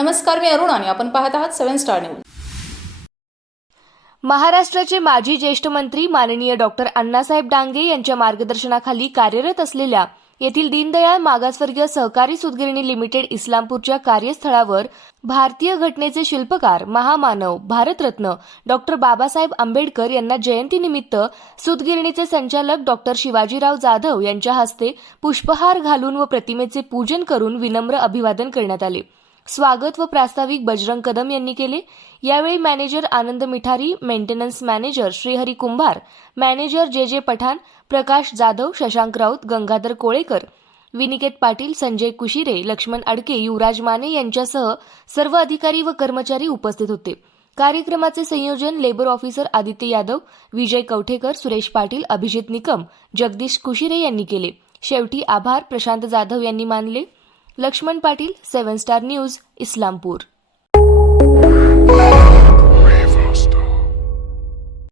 नमस्कार मी अरुण आणि आपण पाहत आहात सेव्हन स्टार न्यूज. महाराष्ट्राचे माजी ज्येष्ठ मंत्री माननीय डॉक्टर अण्णासाहेब डांगे यांच्या मार्गदर्शनाखाली कार्यरत असलेल्या येथील दीनदयाळ मागासवर्गीय सहकारी सुतगिरणी लिमिटेड इस्लामपूरच्या कार्यस्थळावर भारतीय घटनेचे शिल्पकार महामानव भारतरत्न डॉक्टर बाबासाहेब आंबेडकर यांना जयंतीनिमित्त सुतगिरणीचे संचालक डॉक्टर शिवाजीराव जाधव यांच्या हस्ते पुष्पहार घालून व प्रतिमेचे पूजन करून विनम्र अभिवादन करण्यात आले. स्वागत व प्रास्ताविक बजरंग कदम यांनी केले. यावेळी manager Anand Mithari maintenance manager Shrihari Kumbhar manager J J Pathan Prakash Jadhav Shashank Raut Gangadhar Kolekar विनिकेत Patil Sanjay Kushire Laxman Adke युवराज माने यांच्यासह सर्व अधिकारी व कर्मचारी उपस्थित होते. कार्यक्रमाचे संयोजन लेबर ऑफिसर आदित्य यादव विजय कवठेकर सुरेश पाटील अभिजित निकम जगदीश कुशिरे यांनी केले. शेवटी आभार प्रशांत जाधव यांनी मानले. Laxman Patil seven star news Islampur.